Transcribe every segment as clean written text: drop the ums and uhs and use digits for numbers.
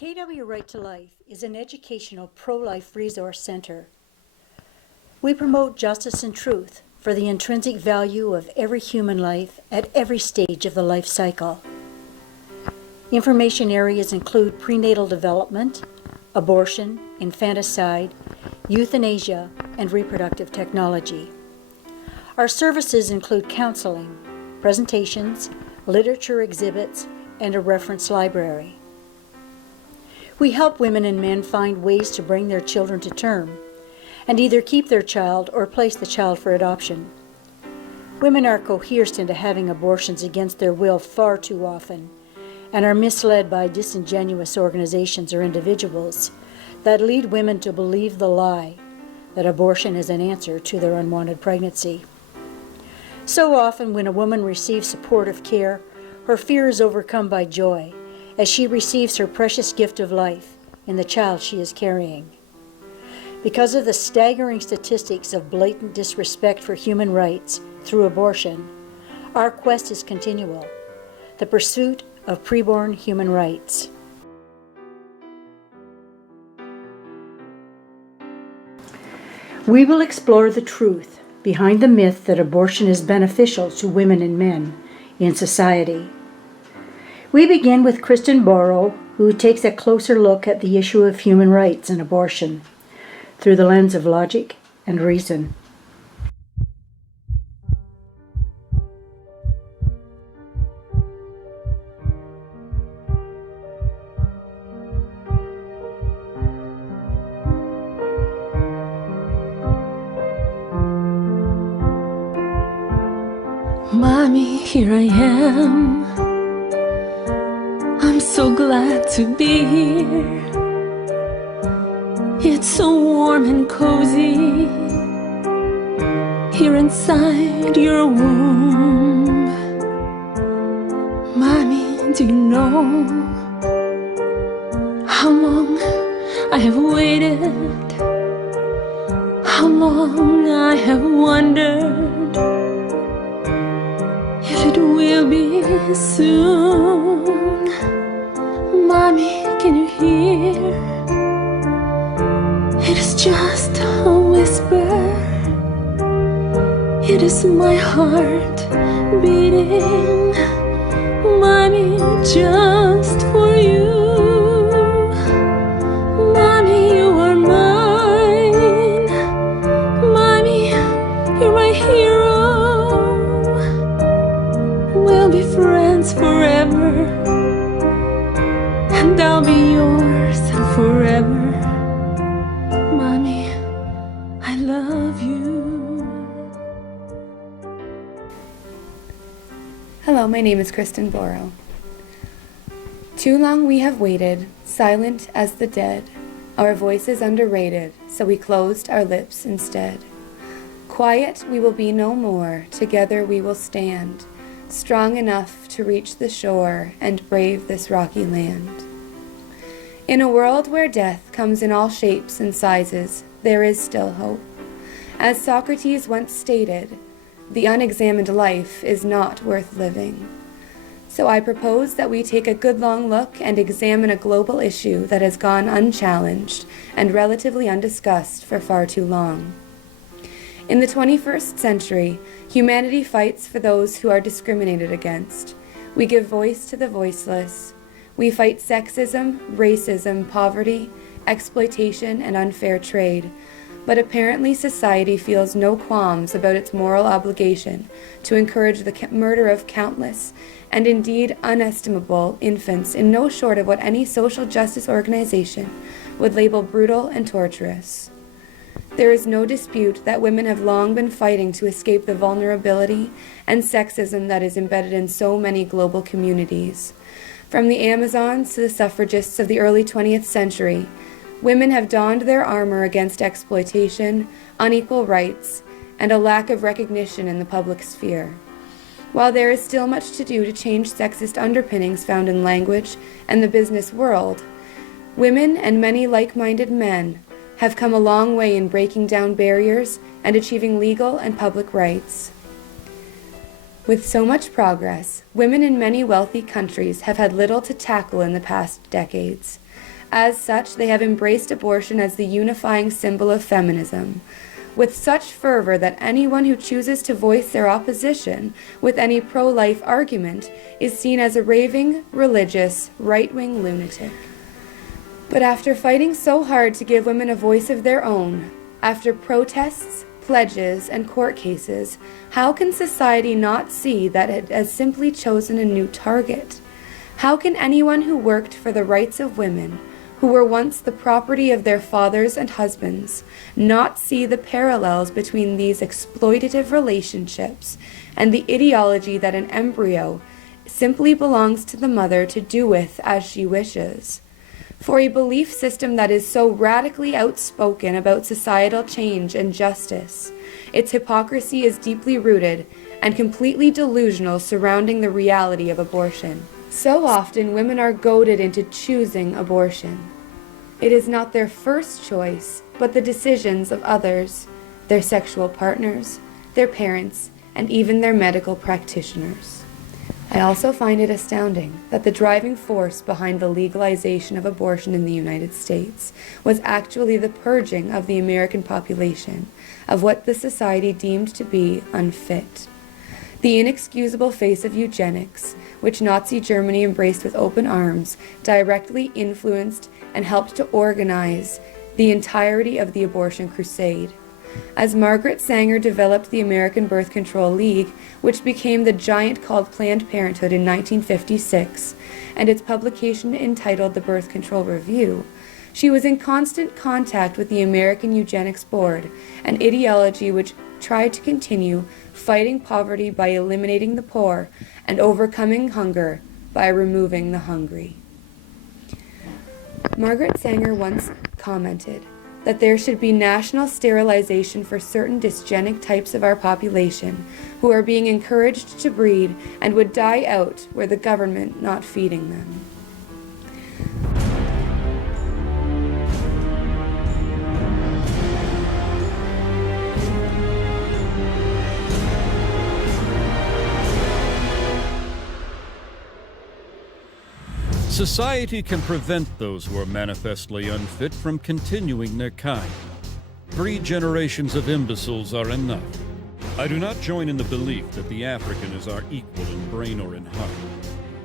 KW Right to Life is an educational pro-life resource center. We promote justice and truth for the intrinsic value of every human life at every stage of the life cycle. Information areas include prenatal development, abortion, infanticide, euthanasia, and reproductive technology. Our services include counseling, presentations, literature exhibits, and a reference library. We help women and men find ways to bring their children to term and either keep their child or place the child for adoption. Women are coerced into having abortions against their will far too often and are misled by disingenuous organizations or individuals that lead women to believe the lie that abortion is an answer to their unwanted pregnancy. So often when a woman receives supportive care, her fear is overcome by joy as she receives her precious gift of life in the child she is carrying. Because of the staggering statistics of blatant disrespect for human rights through abortion, our quest is continual, the pursuit of preborn human rights. We will explore the truth behind the myth that abortion is beneficial to women and men in society. We begin with Kristen Borrow, who takes a closer look at the issue of human rights and abortion through the lens of logic and reason. Mommy, here I am. I'm so glad to be here. It's so warm and cozy here inside your womb. Mommy, do you know how long I have waited? How long I have wondered it will be soon. Mommy, can you hear? It is just a whisper. It is my heart beating, Mommy, just for you. Mommy, you are mine. Mommy, you're my hero. We'll be friends forever, and I'll be yours forever. Mommy, I love you. Hello, my name is Kristen Borrow. Too long we have waited, silent as the dead. Our voices underrated, so we closed our lips instead. Quiet we will be no more, together we will stand, strong enough to reach the shore and brave this rocky land. In a world where death comes in all shapes and sizes, there is still hope. As Socrates once stated, the unexamined life is not worth living. So I propose that we take a good long look and examine a global issue that has gone unchallenged and relatively undiscussed for far too long. In the 21st century, humanity fights for those who are discriminated against. We give voice to the voiceless. We fight sexism, racism, poverty, exploitation, and unfair trade. But apparently society feels no qualms about its moral obligation to encourage the murder of countless, and indeed unestimable, infants in no short of what any social justice organization would label brutal and torturous. There is no dispute that women have long been fighting to escape the vulnerability and sexism that is embedded in so many global communities. From the Amazons to the suffragists of the early 20th century, women have donned their armor against exploitation, unequal rights, and a lack of recognition in the public sphere. While there is still much to do to change sexist underpinnings found in language and the business world, women and many like-minded men have come a long way in breaking down barriers and achieving legal and public rights. With so much progress, women in many wealthy countries have had little to tackle in the past decades. As such, they have embraced abortion as the unifying symbol of feminism, with such fervor that anyone who chooses to voice their opposition with any pro-life argument is seen as a raving, religious, right-wing lunatic. But after fighting so hard to give women a voice of their own, after protests, pledges, and court cases, how can society not see that it has simply chosen a new target? How can anyone who worked for the rights of women, who were once the property of their fathers and husbands, not see the parallels between these exploitative relationships and the ideology that an embryo simply belongs to the mother to do with as she wishes? For a belief system that is so radically outspoken about societal change and justice, its hypocrisy is deeply rooted and completely delusional surrounding the reality of abortion. So often women are goaded into choosing abortion. It is not their first choice, but the decisions of others, their sexual partners, their parents, and even their medical practitioners. I also find it astounding that the driving force behind the legalization of abortion in the United States was actually the purging of the American population of what the society deemed to be unfit. The inexcusable face of eugenics, which Nazi Germany embraced with open arms, directly influenced and helped to organize the entirety of the abortion crusade. As Margaret Sanger developed the American Birth Control League, which became the giant called Planned Parenthood in 1956, and its publication entitled The Birth Control Review, she was in constant contact with the American Eugenics Board, an ideology which tried to continue fighting poverty by eliminating the poor and overcoming hunger by removing the hungry. Margaret Sanger once commented that there should be national sterilization for certain dysgenic types of our population who are being encouraged to breed and would die out were the government not feeding them. Society can prevent those who are manifestly unfit from continuing their kind. 3 generations of imbeciles are enough. I do not join in the belief that the African is our equal in brain or in heart.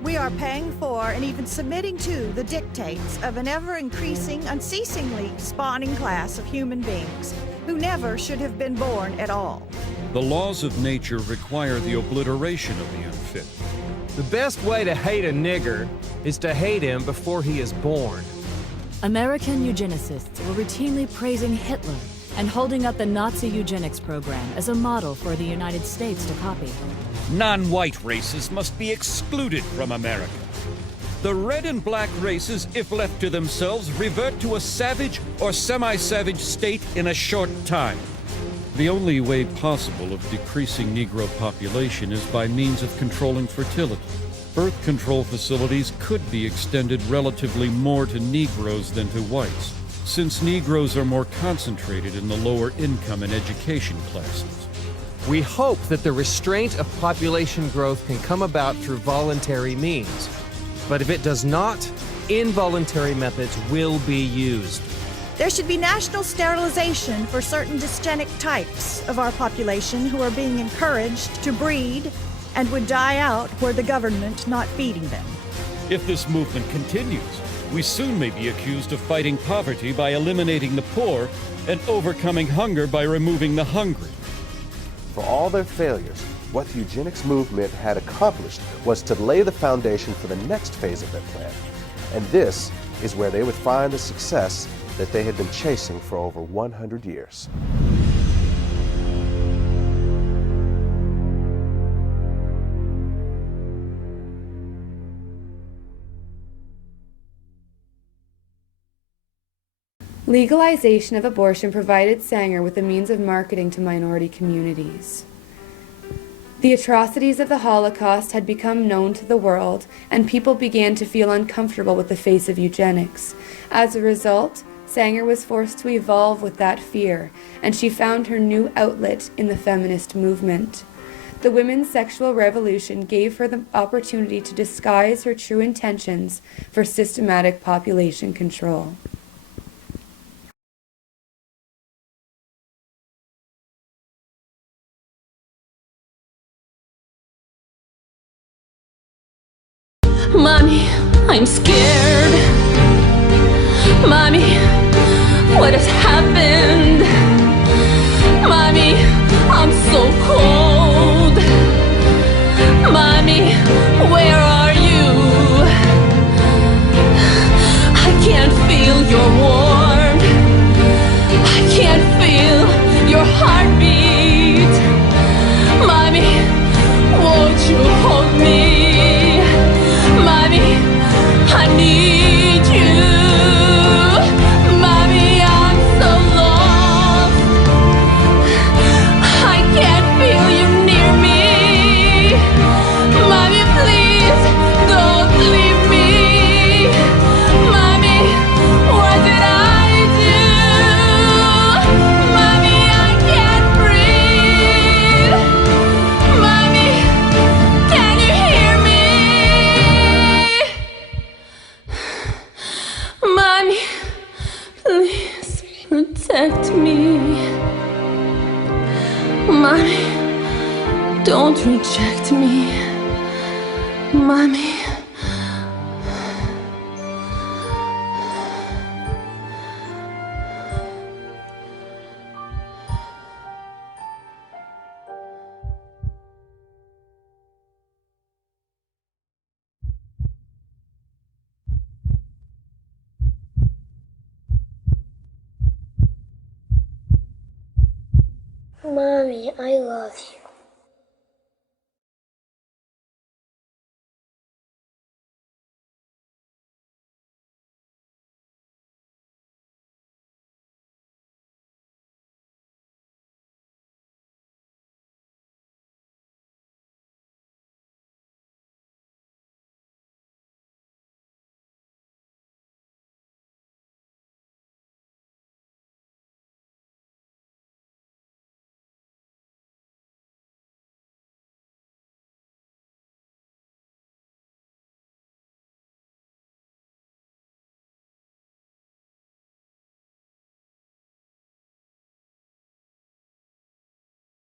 We are paying for and even submitting to the dictates of an ever-increasing, unceasingly spawning class of human beings who never should have been born at all. The laws of nature require the obliteration of the unfit. The best way to hate a nigger is to hate him before he is born. American eugenicists were routinely praising Hitler and holding up the Nazi eugenics program as a model for the United States to copy. Non-white races must be excluded from America. The red and black races, if left to themselves, revert to a savage or semi-savage state in a short time. The only way possible of decreasing Negro population is by means of controlling fertility. Birth control facilities could be extended relatively more to Negroes than to whites, since Negroes are more concentrated in the lower income and education classes. We hope that the restraint of population growth can come about through voluntary means. But if it does not, involuntary methods will be used. There should be national sterilization for certain dysgenic types of our population who are being encouraged to breed and would die out were the government not feeding them. If this movement continues, we soon may be accused of fighting poverty by eliminating the poor and overcoming hunger by removing the hungry. For all their failures, what the eugenics movement had accomplished was to lay the foundation for the next phase of their plan. And this is where they would find the success that they had been chasing for over 100 years. Legalization of abortion provided Sanger with a means of marketing to minority communities. The atrocities of the Holocaust had become known to the world, and people began to feel uncomfortable with the face of eugenics. As a result, Sanger was forced to evolve with that fear, and she found her new outlet in the feminist movement. The women's sexual revolution gave her the opportunity to disguise her true intentions for systematic population control. Mommy, I'm scared. Mommy, what has happened? Mommy, I'm so cold. Mommy, where are you? I can't feel your warmth. I can't feel your heartbeat. Mommy, won't you hold me? Mommy, I need you. Mommy, I'm so lost. I can't feel you near me. Mommy, please don't leave me. Mommy, what did I do? Mommy, I can't breathe. Mommy, can you hear me? Mommy, please protect me. Mommy, don't reject me. Mommy. Mommy, I love you.